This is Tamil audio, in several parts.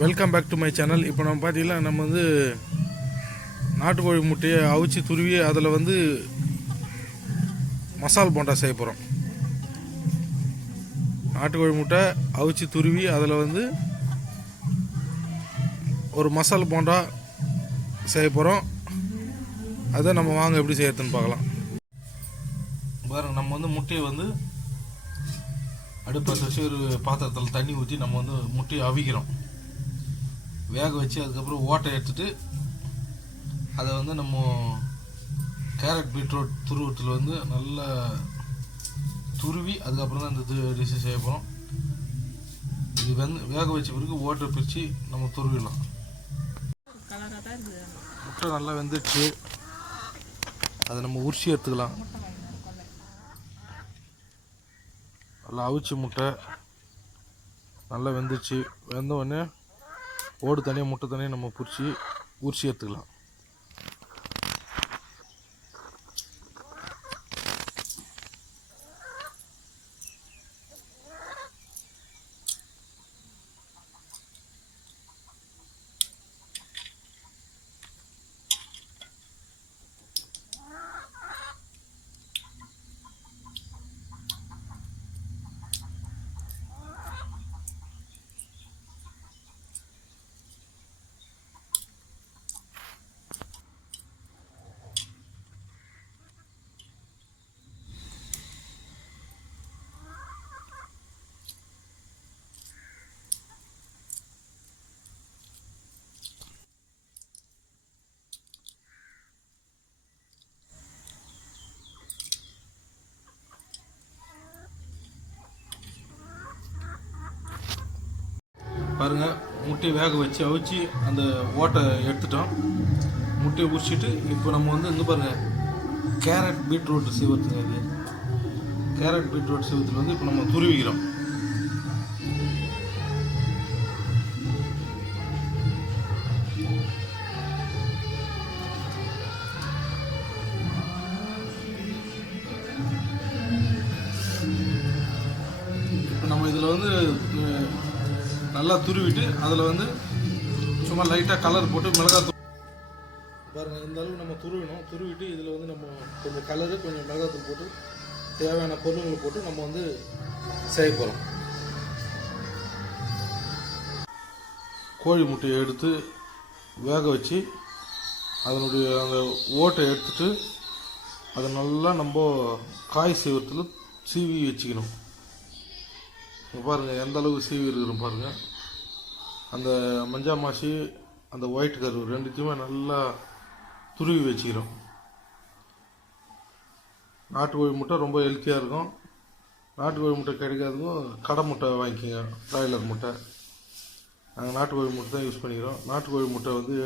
Welcome back to my channel இப்போ நம்ம பார்த்தீங்கன்னா நம்ம வந்து நாட்டுக்கோழி முட்டையை அவிச்சு துருவி அதில் வந்து மசால் போண்டா செய்ய போகிறோம் நாட்டுக்கோழி முட்டை அவிச்சு துருவி அதில் வந்து ஒரு மசால் போண்டா செய்ய போகிறோம் அதை நம்ம வாங்க எப்படி செய்யறதுன்னு பார்க்கலாம். பாருங்கள் நம்ம வந்து முட்டையை வந்து அடுப்பத்தை வச்சு ஒரு பாத்திரத்தில் தண்ணி ஊற்றி நம்ம வந்து முட்டையை அவிக்கிறோம். வேக வச்சு அதுக்கப்புறம் ஓட்டை எடுத்துட்டு அதை வந்து நம்ம கேரட் பீட்ரூட் துருவத்தில் வந்து நல்லா துருவி அதுக்கப்புறம் தான் இந்த டிஷ்ஷு செய்ய போகிறோம் இது வந்து வேக வச்ச பிறகு ஓட்டை பிரித்து நம்ம துருவிடலாம். முட்டை நல்லா வெந்துடுச்சு அதை நம்ம உரிசி எடுத்துக்கலாம். நல்லா அவிச்ச முட்டை. நல்லா வெந்துச்சு வெந்த உடனே ஓடு தனியாக முட்டை தனியாக நம்ம பிடிச்சி உரிச்சி எடுத்துக்கலாம். பாருங்க முட்டையை வேக வச்சு அவிச்சு அந்த ஓட்டை எடுத்துட்டோம். முட்டையை உரிச்சிட்டு இப்போ நம்ம வந்து இங்கே பாருங்க கேரட் பீட்ரூட் சீவத்துங்க இது. கேரட் பீட்ரூட் சீவத்தில் வந்து இப்போ நம்ம துருவிக்கிறோம். நல்லா துருவிட்டு அதில் வந்து சும்மா லைட்டாக கலர் போட்டு மிளகாத்தூள். பாருங்கள் இந்த அளவு நம்ம துருவினோம். துருவிட்டு இதில் வந்து நம்ம கொஞ்சம் கலரு கொஞ்சம் மிளகாத்தூள் போட்டு தேவையான பொருளுங்களை போட்டு நம்ம வந்து செய்ய போகிறோம் கோழி முட்டையை எடுத்து வேக வச்சு அதனுடைய அந்த ஓட்டை எடுத்துட்டு அதை நல்லா நம்ம காய் சீவத்தில் சீவி வச்சுக்கணும். பாருங்கள் எந்த அளவுக்கு சீவி இருக்கிறோம் பாருங்கள் அந்த மஞ்சா மாசி அந்த ஒயிட் கரு ரெண்டுத்தையுமே நல்லா துருவி வச்சுக்கிறோம். நாட்டுக்கோழி முட்டை ரொம்ப ஹெல்த்தியாக இருக்கும். நாட்டுக்கோழி முட்டை கிடைக்காதவங்க கடை முட்டை வாங்கிக்கோங்க ப்ராய்லர் முட்டை. நாங்கள் நாட்டுக்கோழி முட்டை தான் யூஸ் பண்ணிக்கிறோம். நாட்டுக்கோழி முட்டை வந்து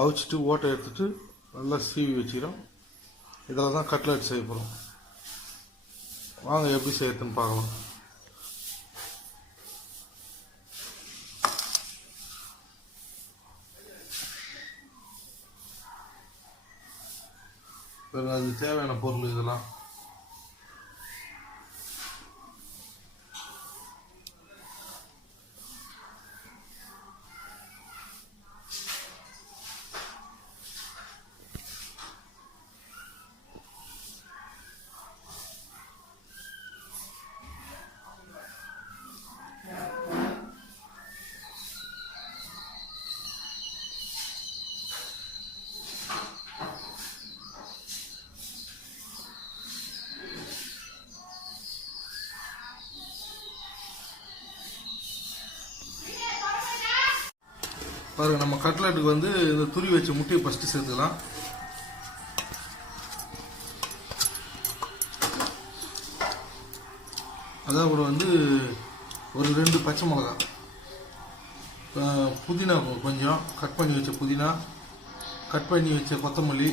அவிச்சிட்டு ஓட்டை எடுத்துட்டு நல்லா சீவி வச்சுக்கிறோம். இதில் தான் கட்லெட் செய்ய போகிறோம் வாங்க எப்படி செய்யறதுன்னு பார்க்கலாம். பிறகு அது தேவையான பொருள் இதெல்லாம். பாருங்கள் நம்ம கட்லெட்டுக்கு வந்து இந்த துருவி வச்ச முட்டையை ஃபஸ்ட்டு சேர்த்துக்கலாம். அதாவது வந்து ஒரு ரெண்டு பச்சை மிளகா. புதினா கொஞ்சம் கட் பண்ணி வச்ச புதினா கட் பண்ணி வச்ச கொத்தமல்லி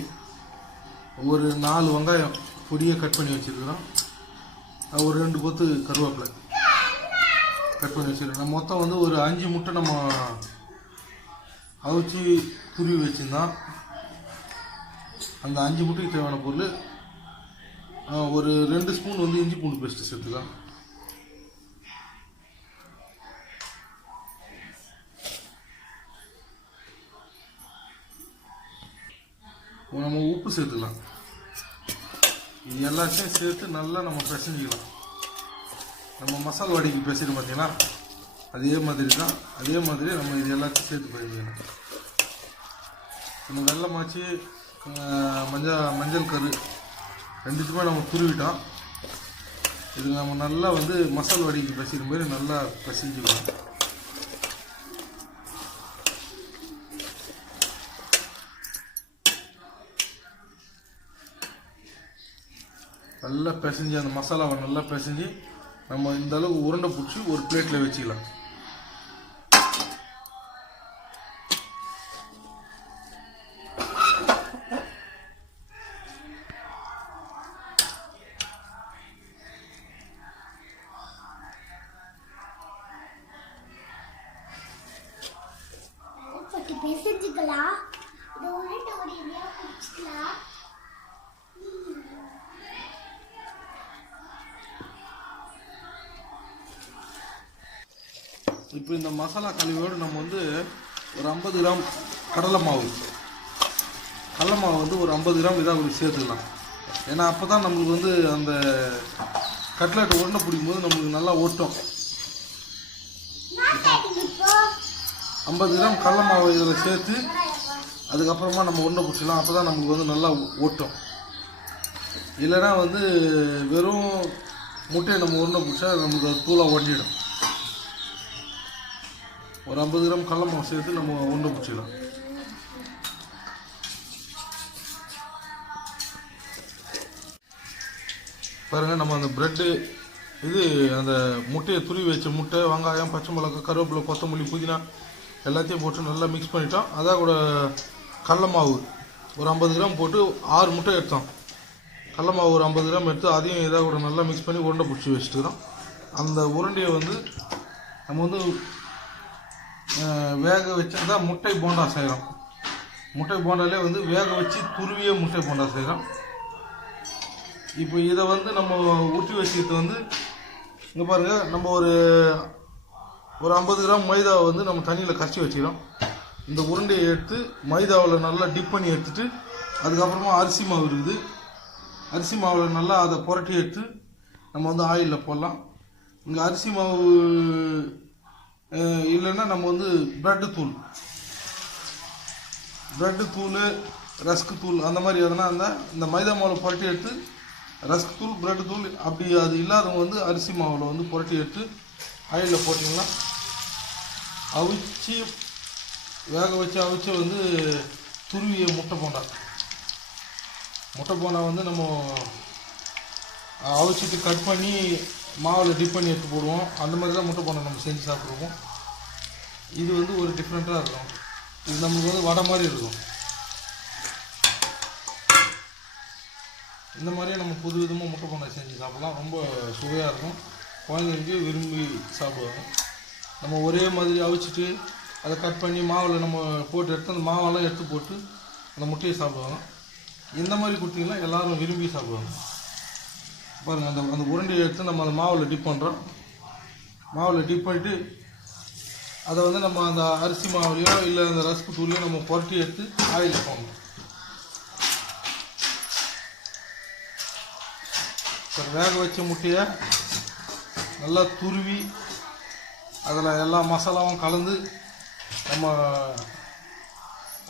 ஒரு நாலு வெங்காயம் பொடியாக கட் பண்ணி வச்சுருக்கிறோம். ஒரு ரெண்டு கொத்து கருவேப்பிலை கட் பண்ணி வச்சுருக்கோம் மொத்தம் வந்து ஒரு அஞ்சு முட்டை நம்ம அவிச்சு குருவி வச்சுருந்தான் அந்த அஞ்சு முட்டைக்கு தேவையான பொருள் ஒரு ரெண்டு ஸ்பூன் வந்து இஞ்சி பூண்டு பேஸ்ட்டு சேர்த்துக்கலாம். நம்ம உப்பு சேர்த்துக்கலாம். இது எல்லாத்தையும் சேர்த்து நல்லா நம்ம பிசைஞ்சிக்கலாம். நம்ம மசால் வடைக்கு பேசிட்டு பார்த்தீங்கன்னா அதே மாதிரி தான் அதே மாதிரி நம்ம இது எல்லாத்தையும் சேர்த்து பிசைஞ்சிக்கலாம் நம்ம வெள்ளமாச்சு மஞ்சள் மஞ்சள் கரு ரெண்டுத்துமே நம்ம துருவிட்டோம் இது நம்ம நல்லா வந்து மசால் வடிக்கு பசிக்கிற மாதிரி நல்லா பசிஞ்சுக்கலாம் நல்லா பிசைஞ்சு அந்த மசாலாவை நல்லா பிசைஞ்சு நம்ம இந்த அளவுக்கு உருண்டை பிடிச்சி ஒரு பிளேட்டில் வச்சுக்கலாம். பட்டு இது உருட்டு ஒரு பிடிச்சிக்கலாம். இப்போ இந்த மசாலா கழிவோடு நம்ம வந்து ஒரு ஐம்பது கிராம் கடலை மாவு. கடலை மாவு வந்து ஒரு ஐம்பது கிராம் இதாக ஒரு சேர்த்துக்கலாம். ஏன்னா அப்போ தான் நம்மளுக்கு வந்து அந்த கட்லெட் உருண்டை பிடிக்கும்போது நம்மளுக்கு நல்லா ஓட்டும் இப்போ ஐம்பது கிராம் கடல மாவு இதில் சேர்த்து அதுக்கப்புறமா நம்ம ஒன்றை பிடிச்சிடலாம். அப்போ தான் நமக்கு வந்து நல்லா ஓட்டும். இல்லைன்னா வந்து வெறும் முட்டையை நம்ம உருண்டை பிடிச்சா நமக்கு அது தூளாக ஒட்டிடும் ஒரு ஐம்பது கிராம் கடல மாவு சேர்த்து நம்ம உருண்டை பிடிச்சிக்கலாம் பாருங்கள் நம்ம அந்த ப்ரெட்டு இது அந்த முட்டையை துருவி வச்ச முட்டை வெங்காயம் பச்சை மிளகாய் கருவேப்பிலை கொத்தமல்லி புதினா எல்லாத்தையும் போட்டு நல்லா மிக்ஸ் பண்ணிட்டோம். அதான் கூட கடல மாவு. ஒரு ஐம்பது கிராம் போட்டு ஆறு முட்டை எடுத்தோம். கடல மாவு ஒரு ஐம்பது கிராம் எடுத்து அதையும் இதாக கூட நல்லா மிக்ஸ் பண்ணி உருண்டை பிடிச்சி வச்சுட்டுக்கிறோம். அந்த உருண்டையை வந்து நம்ம வந்து வேக வச்சிருந்தா முட்டை போண்டா செய்கிறோம் முட்டை போண்டாலே வந்து வேக வச்சு துருவியே முட்டை போண்டா செய்கிறோம் இப்போ இதை வந்து நம்ம ஊற்றி வச்சுக்கிறது வந்து இங்கே பாருங்க நம்ம ஒரு ஒரு ஐம்பது கிராம் மைதாவை வந்து நம்ம தண்ணியில் கரைச்சி வச்சுக்கிறோம். இந்த உருண்டையை எடுத்து மைதாவில் நல்லா டிப் பண்ணி எடுத்துட்டு அதுக்கப்புறமா அரிசி மாவு இருக்குது. அரிசி மாவில் நல்லா அதை புரட்டி எடுத்து நம்ம வந்து ஆயிலில் போடலாம். இங்கே அரிசி மாவு இல்லைன்னா நம்ம வந்து ப்ரெட்டு தூள். ப்ரெட்டு தூள் ரஸ்க்கு தூள் அந்த மாதிரி எதனா இருந்தால் இந்த மைதா மாவில் புரட்டி எடுத்து ரஸ்க் தூள் ப்ரெட்டு தூள் அப்படி அது இல்லாதவங்க வந்து அரிசி மாவில் வந்து புரட்டி எடுத்து ஆயிலில் போட்டிங்கன்னா அவிச்சு வேக வச்சு அவிச்சு வந்து துருவிய முட்டை போண்டா. முட்டை போண்டா வந்து நம்ம அவிச்சிட்டு கட் பண்ணி மாவில் டிப் பண்ணி எடுத்து போடுவோம். அந்த மாதிரி தான் முட்டை போண்டா நம்ம செஞ்சு சாப்பிடுவோம். இது வந்து ஒரு டிஃப்ரெண்ட்டாக இருக்கும். இது நமக்கு வந்து வடை மாதிரி இருக்கும். இந்த மாதிரியே நம்ம புது விதமாக முட்டை போண்டா செஞ்சு சாப்பிடலாம். ரொம்ப சுவையாக இருக்கும். குழந்தைங்களுக்கு விரும்பி சாப்பிடுவாங்க. நம்ம ஒரே மாதிரி அவிச்சிட்டு அதை கட் பண்ணி மாவில் நம்ம போட்டு எடுத்து அந்த மாவெல்லாம் எடுத்து போட்டு அந்த முட்டையை சாப்பிடுவாங்க. இந்த மாதிரி கொடுத்தீங்கன்னா எல்லோரும் விரும்பி சாப்பிடுவாங்க. பாருங்கள் அந்த அந்த உருண்டையை எடுத்து நம்ம அந்த மாவில் டிப் பண்ணுறோம் மாவில் டிப் பண்ணிட்டு அதை வந்து நம்ம அந்த அரிசி மாவுலையோ இல்லை அந்த ரஸ்க்கு தூளையோ நம்ம புரட்டி எடுத்து ஆயில் போடணும். இப்போ வேக வச்ச முட்டையை நல்லா துருவி அதில் எல்லா மசாலாவும் கலந்து நம்ம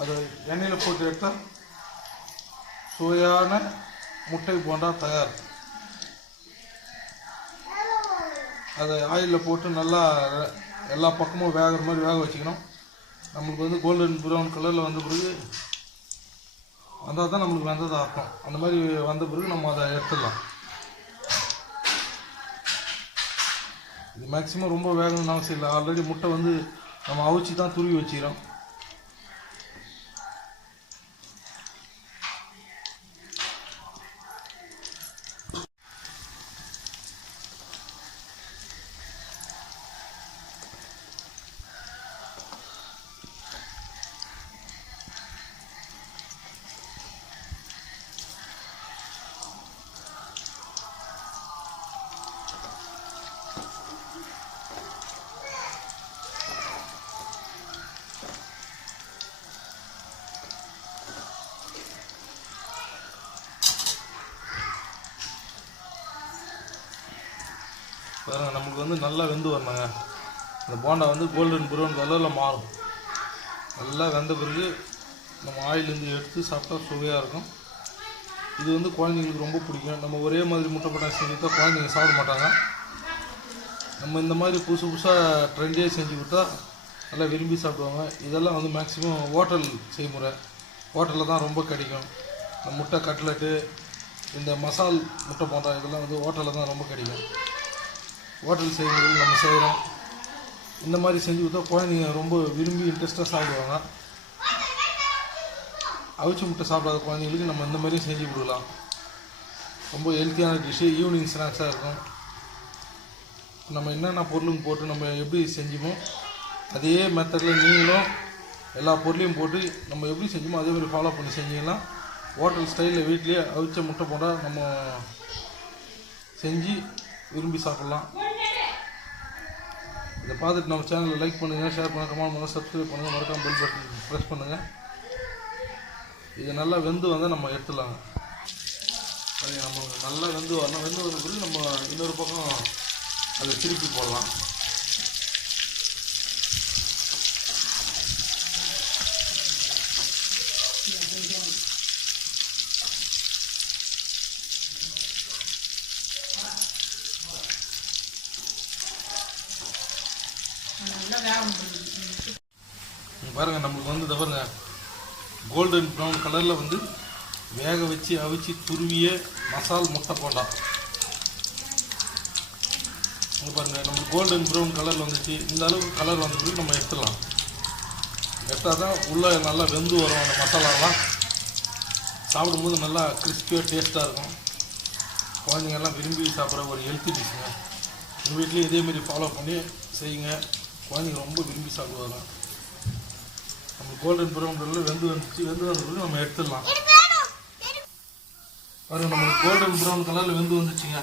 அதை எண்ணெயில் போட்டு எடுத்தால் சுவையான முட்டை போண்டா தயார். அதை ஆயிலில் போட்டு நல்லா எல்லா பக்கமும் வேகிற மாதிரி வேக வச்சுக்கணும். நம்மளுக்கு வந்து கோல்டன் ப்ரௌன் கலரில் வந்த பிறகு வந்தால் தான் நம்மளுக்கு வந்ததாக அர்த்தம் அந்த மாதிரி வந்த பிறகு நம்ம அதை எடுத்துடலாம். மேக்ஸிமம் ரொம்ப வேகணும்னு அவசியம் இல்லை ஆல்ரெடி முட்டை வந்து நம்ம அவிச்சு தான் துருவி வச்சுக்கிறோம். பாருங்க நமக்கு வந்து நல்லா வெந்து வரணுங்க. இந்த போண்டா வந்து கோல்டன் ப்ரௌன் கலரில் மாறும். நல்லா வெந்த பிறகு நம்ம ஆயிலேருந்து எடுத்து சாப்பிட்டா சுவையாக இருக்கும். இது வந்து குழந்தைங்களுக்கு ரொம்ப பிடிக்கும். நம்ம ஒரே மாதிரி முட்டை போட்டா செஞ்சு குழந்தைங்க சாப்பிட மாட்டாங்க. நம்ம இந்த மாதிரி புதுசு புதுசாக ட்ரெண்டியாக செஞ்சு கொடுத்தா நல்லா விரும்பி சாப்பிடுவாங்க. இதெல்லாம் வந்து மேக்ஸிமம் ஹோட்டல் செய்முறை. ஹோட்டலில் தான் ரொம்ப கிடைக்கும். இந்த முட்டை கட்லெட்டு இந்த மசால் முட்டை போண்டா இதெல்லாம் வந்து ஹோட்டலில் தான் ரொம்ப கிடைக்கும். ஹோட்டல் செய்கிறது நம்ம செய்கிறோம். இந்த மாதிரி செஞ்சு கொடுத்தா குழந்தைங்க ரொம்ப விரும்பி இன்ட்ரெஸ்ட்டாக சாப்பிடுவாங்க. அவிச்சு முட்டை சாப்பிடாத குழந்தைங்களுக்கு நம்ம இந்த மாதிரியும் செஞ்சு கொடுக்கலாம். ரொம்ப ஹெல்த்தியான டிஷ்ஷு ஈவினிங் ஸ்நாக்ஸாக இருக்கும். நம்ம என்னென்ன பொருளும் போட்டு நம்ம எப்படி செஞ்சுமோ அதே மெத்தடில் நீங்களும் எல்லா பொருளையும் போட்டு நம்ம எப்படி செஞ்சோமோ அதே மாதிரி ஃபாலோ பண்ணி செஞ்சீங்கன்னா ஹோட்டல் ஸ்டைலில் வீட்லேயே அவிச்ச முட்டை போட நம்ம செஞ்சு விரும்பி சாப்பிட்லாம். இதை பார்த்துட்டு நம்ம சேனலை லைக் பண்ணுங்கள் ஷேர் பண்ணுங்கள் கமெண்ட் பண்ணுங்கள் சப்ஸ்கிரைப் பண்ணுங்கள் மறக்காமல் பெல் பட்டன் ப்ரெஸ் பண்ணுங்கள் இது நல்லா வெந்து வந்தால் நம்ம எடுத்துடலாங்க அது நம்ம நல்லா வெந்து வரணும் வெந்து வந்த பிறகு நம்ம இன்னொரு பக்கம் அதை திருப்பி போடலாம் இங்க பாருங்க நம்மளுக்கு வந்து இதை பாருங்க கோல்டன் ப்ரௌன் கலரில் வந்து வேக வச்சு அவிச்சு துருவிய மசால் முட்டை போண்டா. இங்கே பாருங்கள் நம்ம கோல்டன் ப்ரௌன் கலரில் வந்துச்சு. இந்த அளவுக்கு கலர் வந்த நம்ம எடுத்துடலாம். எடுத்தால் தான் உள்ளே நல்லா வெந்து வரும் அந்த மசாலாலாம். சாப்பிடும்போது நல்லா கிறிஸ்பியாக டேஸ்ட்டாக இருக்கும். குழந்தைங்க எல்லாம் விரும்பி சாப்பிட்ற ஒரு ஹெல்த்தி டிஷ்ஷுங்க உங்கள் வீட்லேயும் இதேமாரி ஃபாலோ பண்ணி செய்யுங்க. குழந்தைங்க ரொம்ப விரும்பி சாப்பிடுவாங்க. கோல்டன் ப்ரௌன் கலரில் வெந்து வந்துச்சு. வெந்து வந்த பிறகு நம்ம எடுத்துடலாம். பாருங்க நம்ம கோல்டன் ப்ரௌன் கலரில் வெந்து வந்துச்சுங்க.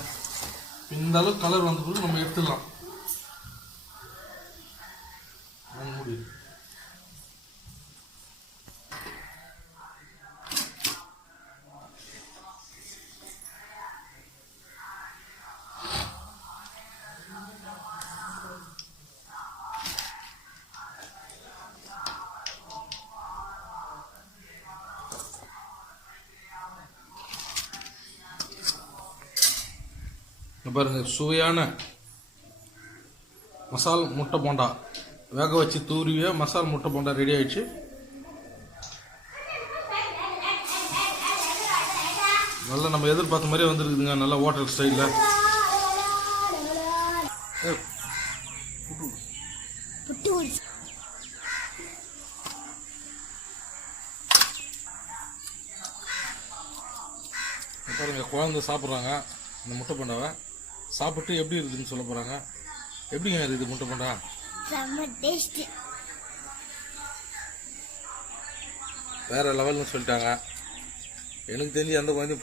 இந்த அளவுக்கு கலர் வந்த பிறகு நம்ம எடுத்துடலாம். பாருங்கள் பாருங்க சுவையான மசால் முட்டை போண்டா. வேக வச்சு தூரிய மசால் முட்டை போண்டா ரெடி ஆயிடுச்சு. நல்லா நம்ம எதிர்பார்த்த மாதிரியே வந்துருக்குதுங்க நல்லா ஹோட்டல் ஸ்டைலில் பாருங்க குழந்தை சாப்பிட்றாங்க இந்த முட்டை போண்டாவை. சாப்பிட்டு எப்படி இருக்குதுன்னு சொல்ல போகிறாங்க எப்படிங்க இருக்குது முட்டை போண்டா செம்ம டேஸ்ட் வேற லெவல்னு சொல்லிட்டாங்க. எனக்கு தெரிஞ்சு எந்த குழந்தையும்